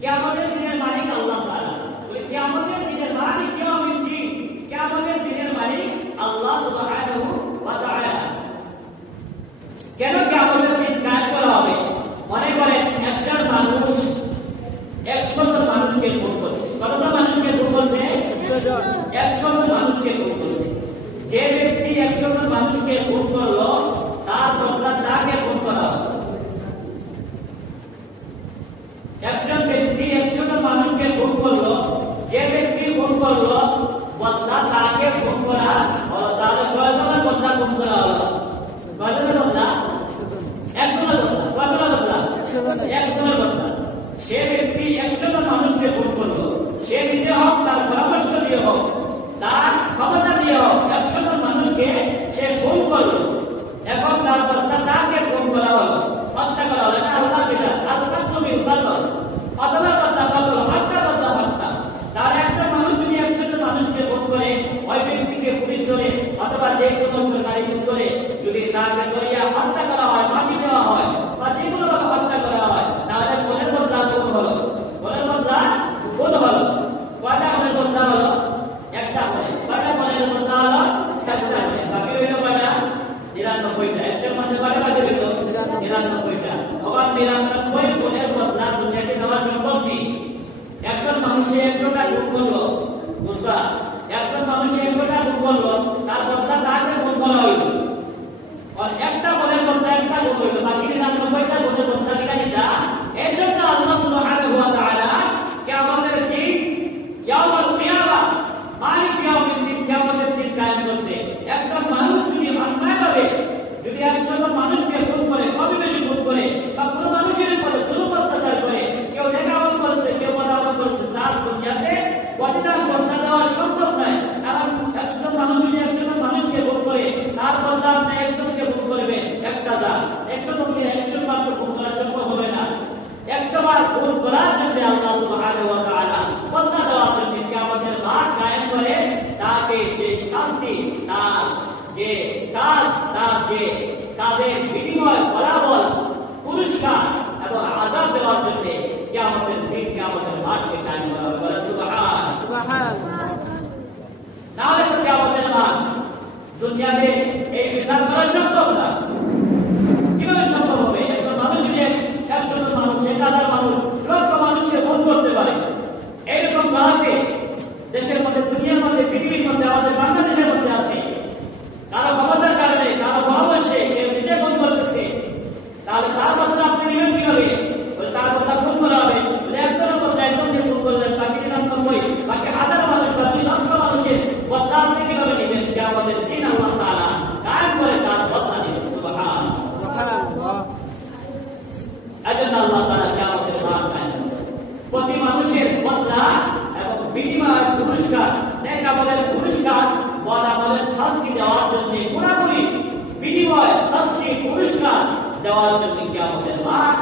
কিয়ামতের দিনের মালিক আল্লাহ তাআলা। ওই কিয়ামতের দিনের মালিক কিয়ামতের দিন, কিয়ামতের দিনের মালিক আল্লাহ সুবহানাহু ওয়া তাআলা। কেন কিয়ামতের দিন কায়েম করা হবে? মনে করেন একজন মানুষ 100 মানুষকে খুন করছে। কতটা মানুষকে খুন করছে? 100 মানুষকে খুন করছে। যে ব্যক্তি 100 মানুষকে খুন করলো তার বদলা তাকে খুন করা হবে। একজন ব্যক্তি 100 মানুষকে খুন করলো, যে ব্যক্তি খুন করলো বদলা তাকে খুন করা হলো। তাহলে কয়জনের বদলা খুন করা হলো? কয়জনের বদলা? 100 বদলা। কয়জনের বদলা? 100 বদলা। সে ব্যক্তি 100 মানুষকে খুন করলো, সে নিজে হোক, তার পরামর্শ দিয়ে হোক, তার ক্ষমতা দিয়ে হোক, 100 মানুষকে সে খুন করলো। এখন তার বদলা তাকে খুন করা হলো, হত্যা করা হলো। এটা আল্লাহ বিধান। আল্লাহ নবী উদাহরণ অথবা বদলা বদল, হত্যা বদলা হত্যা। তার একটা মানুষ যদি 100 মানুষকে খুন করে, ওই ব্যক্তিকে পুলিশ ধরে অথবা যে কোনো সরকারি খুন করে যদি তাকে ধরিয়া হত্যা করা হয়, ফাঁসি দেওয়া হয় বা যে কোনো ভাবে হত্যা করা হয়, তাহলে কোনের বদলা খুন হলো? কোনের বদলা খুন হলো। কয়টা কোনের বদলা হলো? একটা করে। কয়টা কোনের বদলা হলো? একটা করে। বাকি রইল কয়টা? 99টা। 100 মধ্যে কয়টা বাকি রইল? 99টা। আবার 99 কোনের বদলা দুনিয়াতে দেওয়া সম্ভব নেই। একজন মানুষে 100টা খুন করলো, বুঝবা? একজন মানুষে 100টা খুন করলো, তার বদলা তাকে খুন করা হইল। আর একটা কোনের বদলা একটা খুন হইল, বাকি 99টা কোনের বদলা এটা। এর জন্য আল্লাহ সুবহানাহু ওয়া তাআলা কিয়ামতের দিন, ইয়াউমুল কিয়ামা, মালিক ইয়াউমিদ দিন, কিয়ামতের দিন কায়েম করছে। একটা মানুষ যদি অন্যায়ভাবে যদি 100 মানুষকে খুন করে, কম বেশি খুন করে বা কোনো মানুষের উপরে জুলুম অত্যাচার করে, কেউ নেকামল করেছে, কেউ বদামল করেছে, তার দুনিয়াতে প্রতিদান বদলা দেওয়া সম্ভব নয়। কারণ 100 মানুষ যদি 100 মানুষকে খুন করে, তার বদলা আপনি একজনকে খুন করবে 1000, 100 জনকে 100 বার খুন করা সম্ভব হবে না। 100 বার খুন করার জন্য আল্লাহ সুবহানাহু ওয়া তাআলা বদলা দেওয়ার জন্য কিয়ামতের মাঠ কায়েম করে তাকে সেই শাস্তি, তার যে কাজ, তার যে কাজের বিনিময়, ফলাফল, পুরস্কার এবং আযাব দেওয়ার জন্য কিয়ামতের দিন, কিয়ামতের মাঠকে কায়েম করা হবে। সুবহানাল্লাহ। নাহলে তো কিয়ামতের মাঠ দুনিয়াতে এই বিচার করা সম্ভব না। কিভাবে সম্ভব হবে? একজন মানুষ যদি 100 মানুষ, 1000 মানুষ, লক্ষ মানুষকে খুন করতে পারে, এইরকম তো আছে দেশের মধ্যে, দুনিয়ার মধ্যে, পৃথিবীর মধ্যে, আমাদের বাংলাদেশের মধ্যে আছে। কারো ক্ষমতার কারণে, কারো পরামর্শে কেউ নিজে খুন করতেছে, তাহলে তার বদলা আপনি নেবেন কিভাবে? তার বদলা খুন করা হবে। একজনের বদলা একজনকে খুন করলেন, বাকি 99, বাকি 1000 মানুষ, বাকি লক্ষ মানুষের বদলা আপনি কিভাবে নেবেন? কিয়ামতের দিন আল্লাহ তাআলা কায়েম করে তার বদলা নেবেন। সুবহানাল্লাহ। এজন্য আল্লাহ তাআলা কিয়ামতের মাঠ কায়েম করেন। প্রতি মানুষের বদলা এবং বিনিময়, পুরস্কার, নেক আমলের পুরস্কার, বদ আমলের শাস্তি দেওয়ার জন্য, পুরোপুরি বিনিময়, শাস্তি, পুরস্কার দেওয়ার জন্য কিয়ামতের মাঠ